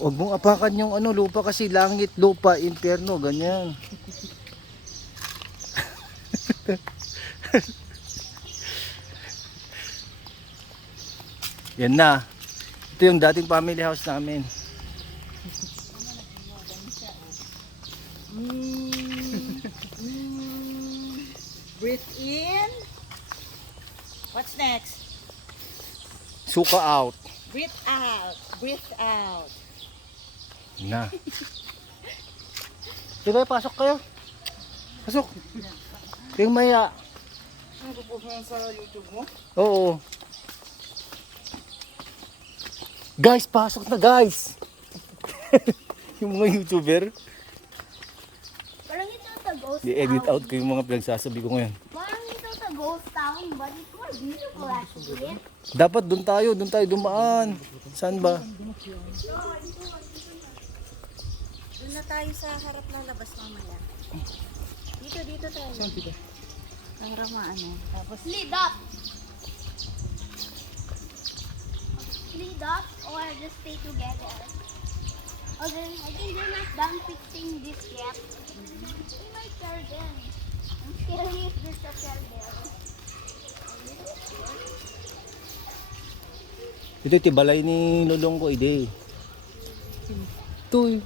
Huwag mong apakan yung ano, lupa kasi langit, lupa, impyerno, ganyan. Yan na. Ito yung dating family house namin. Breathe in. What's next? Suka out. Breathe out. Breathe out. Na. Diba, pasok kayo. Pasok. Yung maya. Ano po yan sa YouTube mo? Oo. Guys, pasok na guys. Yung mga YouTuber. Parang ito sa ghost I-edit town. out ko yung mga pinagsasabi ko ngayon. Parang ito sa ghost town, but it's more beautiful actually. Dapat doon tayo dumaan. Saan ba? Doon na tayo sa harap ng labas mamaya. Dito tayo. Saan kita? Para maano. Tapos Lead up. Lead up or just stay together. Oh, then I think they're not done fixing this yet. We might share them. I'm scary if there's a shell there. Ito tibalay ni lulong ko, ide. Ito eh.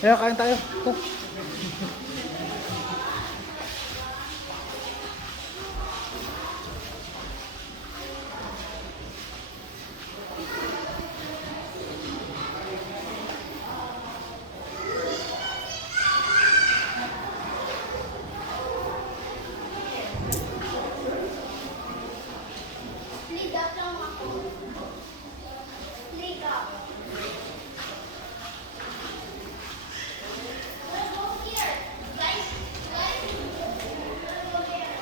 Kaya kain tayo. Ito. Lead up lang ako. Lead up. Let's go here. Guys. Let's go there.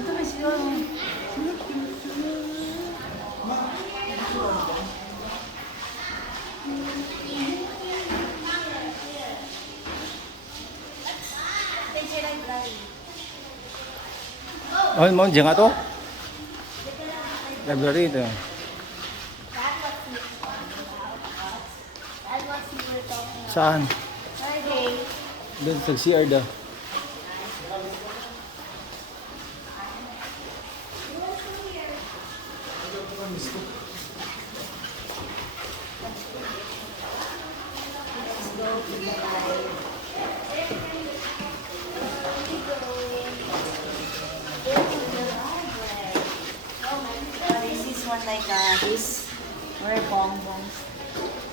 ito may siya. Oh, mo diyan nga to. Library ito. That's what we were talking about. Saan? Okay. Doon sa CR daw. This is one like this. Where bonbons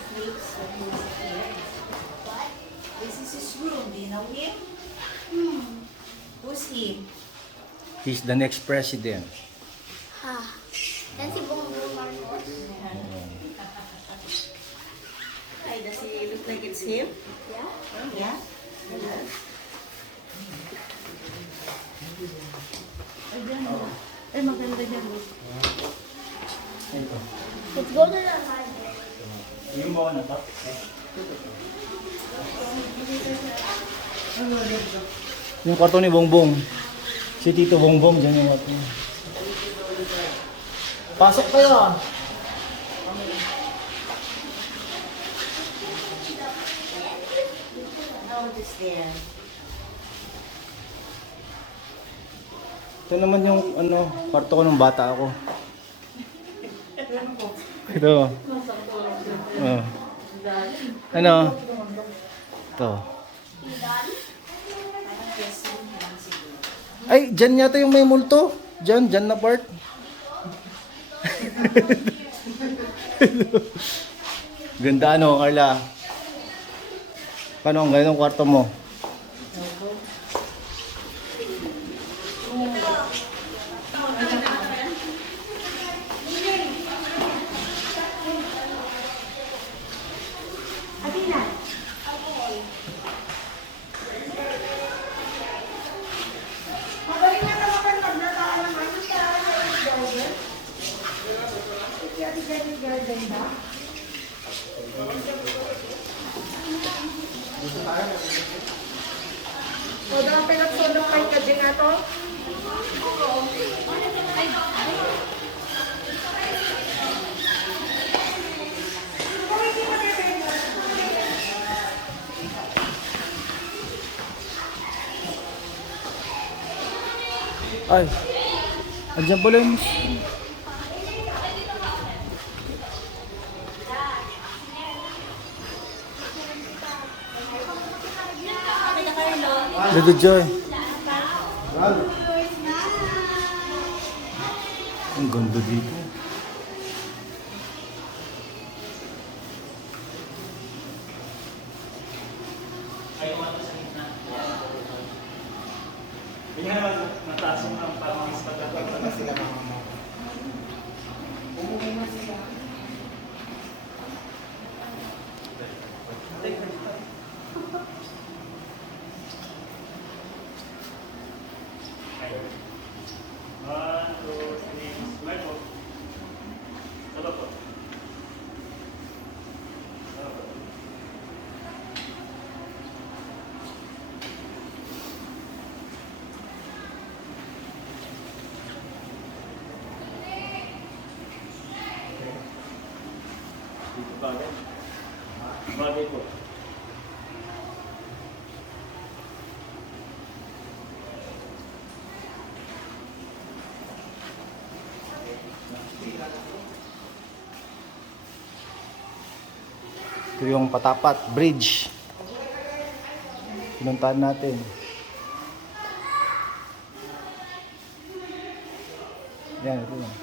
sleeps when he was here. This is his room. Do you know him? Who's he? He's the next president. Ha. Yan si Bongbong Marcos. Hi, does he look like it's him? Yeah. Yeah. Ay, maganda niya. Ito. Let's go to the library. Yung mga na to. Yung kwarto ni Bongbong. Si Tito Bongbong, dyan yung kwarto niya. Pasok kayo ah. How old is there? Ito naman yung ano, kwarto ko nung bata ako. Ito. Oh. Ano? Ito. Ay, dyan yata yung may multo. Dyan na part. Ganda ano, Carla? Paano ang ganun kwarto mo? O, dapat pinagsulong kay Kading ato? Ay, andyan pala yung... Dito Joy. Ang ganda dito. Bagay po. Ito yung Patapat Bridge. Pinuntahan natin. Yan, ito lang.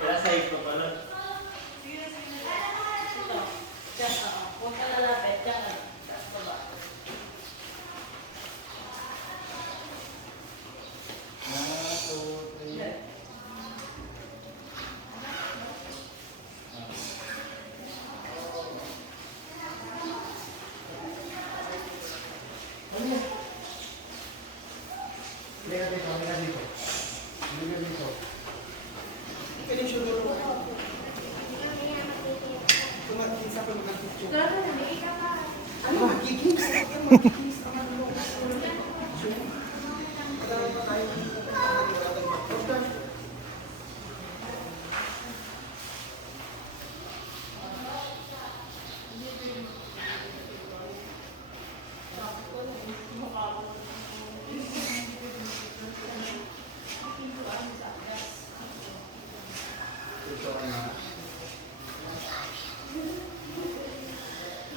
Kaya safe ko pala.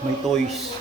May toys.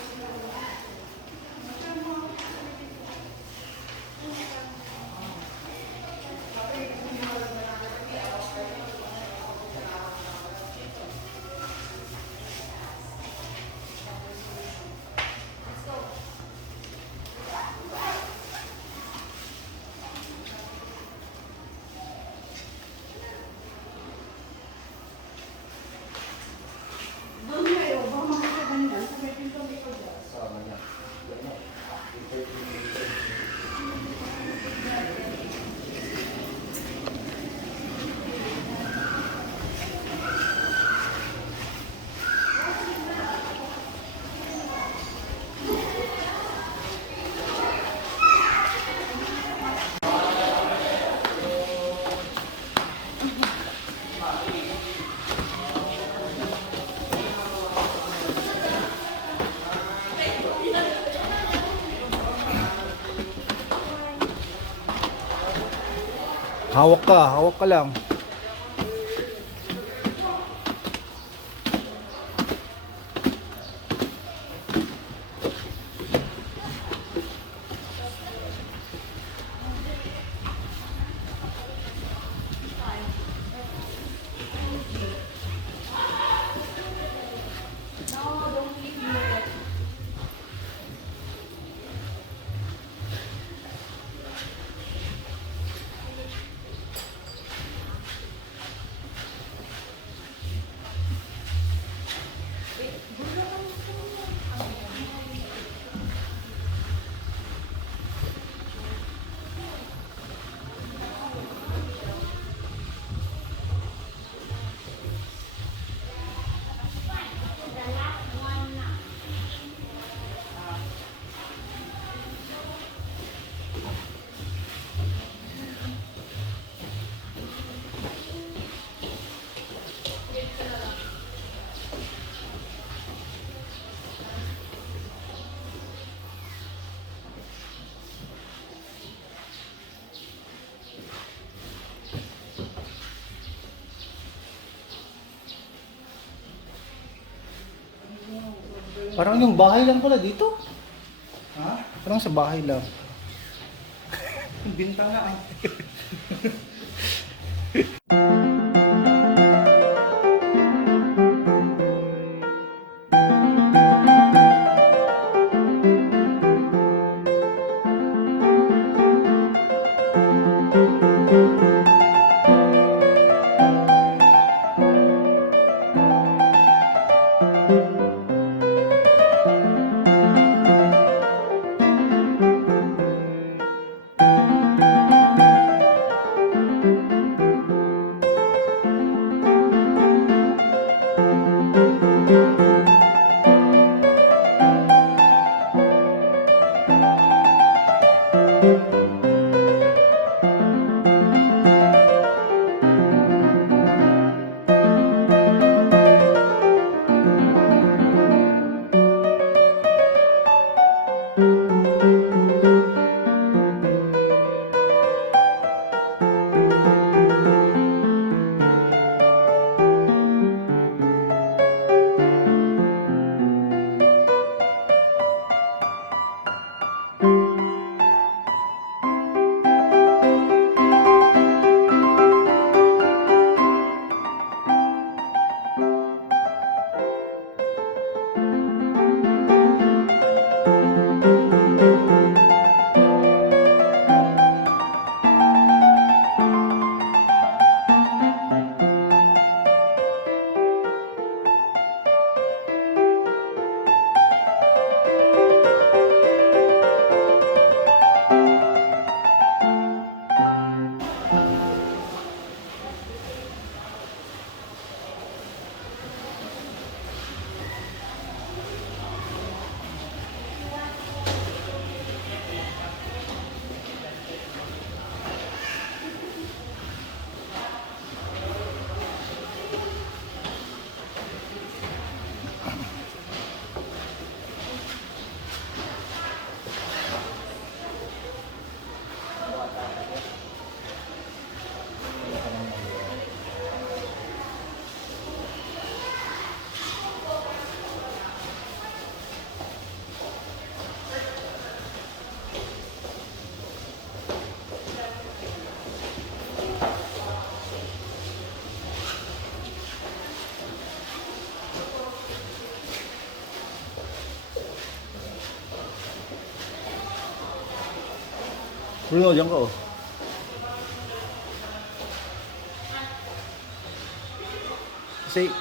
Hawak ka lang. Parang yung bahay lang pala dito. Ha? Parang sa bahay lang. Bintana ah. Bruno, dyan ka oh. Say,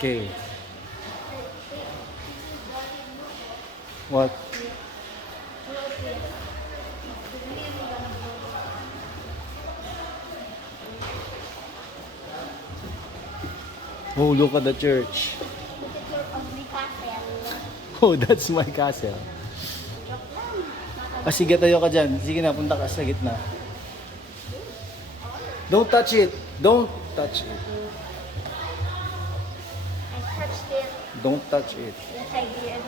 okay. What? Oh, look at the church. Look at your ugly castle. Oh, that's my castle. Ah, sige, tayo ka dyan. Sige na, punta ka sa gitna. Don't touch it. Don't touch it. I touched it. Don't touch it. Yes, I did.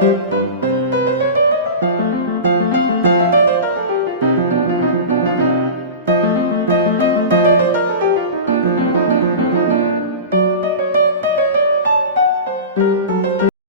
Bye.